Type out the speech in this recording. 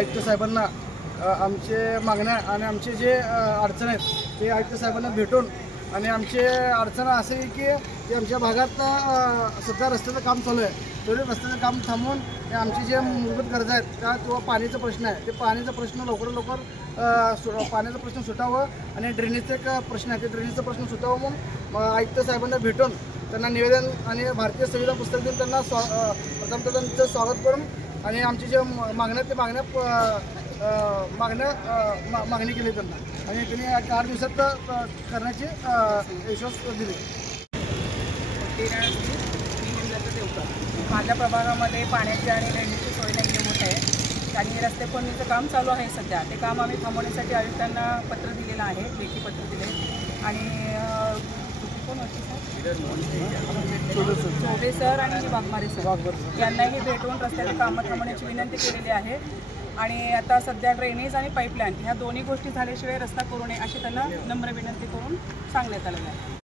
आयुक्त साहेबांना आमचे मागण्या आणि आमचे जे अडचण आहेत ते आयुक्त साहेबांना भेटून आणि आमचे अडचण असे आहे की आमच्या भागात सध्या रस्त्याचं काम चालू आहे, तरी रस्त्याचं काम थांबवून आमचे जे मूलभूत गरजा आहेत त्या किंवा पाण्याचा प्रश्न आहे ते पाण्याचा प्रश्न लवकरात लवकर पाण्याचा प्रश्न सुटावं आणि ड्रेनेजचा एक प्रश्न आहे ते ड्रेनेजचा प्रश्न सुटावं म्हणून आयुक्त साहेबांना भेटून त्यांना निवेदन आणि भारतीय संविधान पुस्तक देऊन त्यांना प्रथमतः त्यांचं स्वागत करून आणि आमची जे मागण्या ते मागणी केली त्यांना आणि त्यांनी 8 दिवसात करण्याची विश्वास दिले. माझ्या प्रभागामध्ये पाण्याची आणि ड्रेनेजची सोय नाही होत आहे आणि रस्ते फोडणीचं काम चालू आहे सध्या. ते काम आम्ही थांबवण्यासाठी आयुक्तांना पत्र दिलेलं आहे, लेखी पत्र दिले आणि कोण होते चौबे सर आणि वाघमारे सर यांनाही भेटून रस्त्याचे कामं थांबवण्याची विनंती केलेली आहे आणि आता सध्या ड्रेनेज आणि पाईपलाईन ह्या दोन्ही गोष्टी झाल्याशिवाय रस्ता करू नये अशी त्यांना नम्र विनंती करून सांगण्यात आलेलं आहे.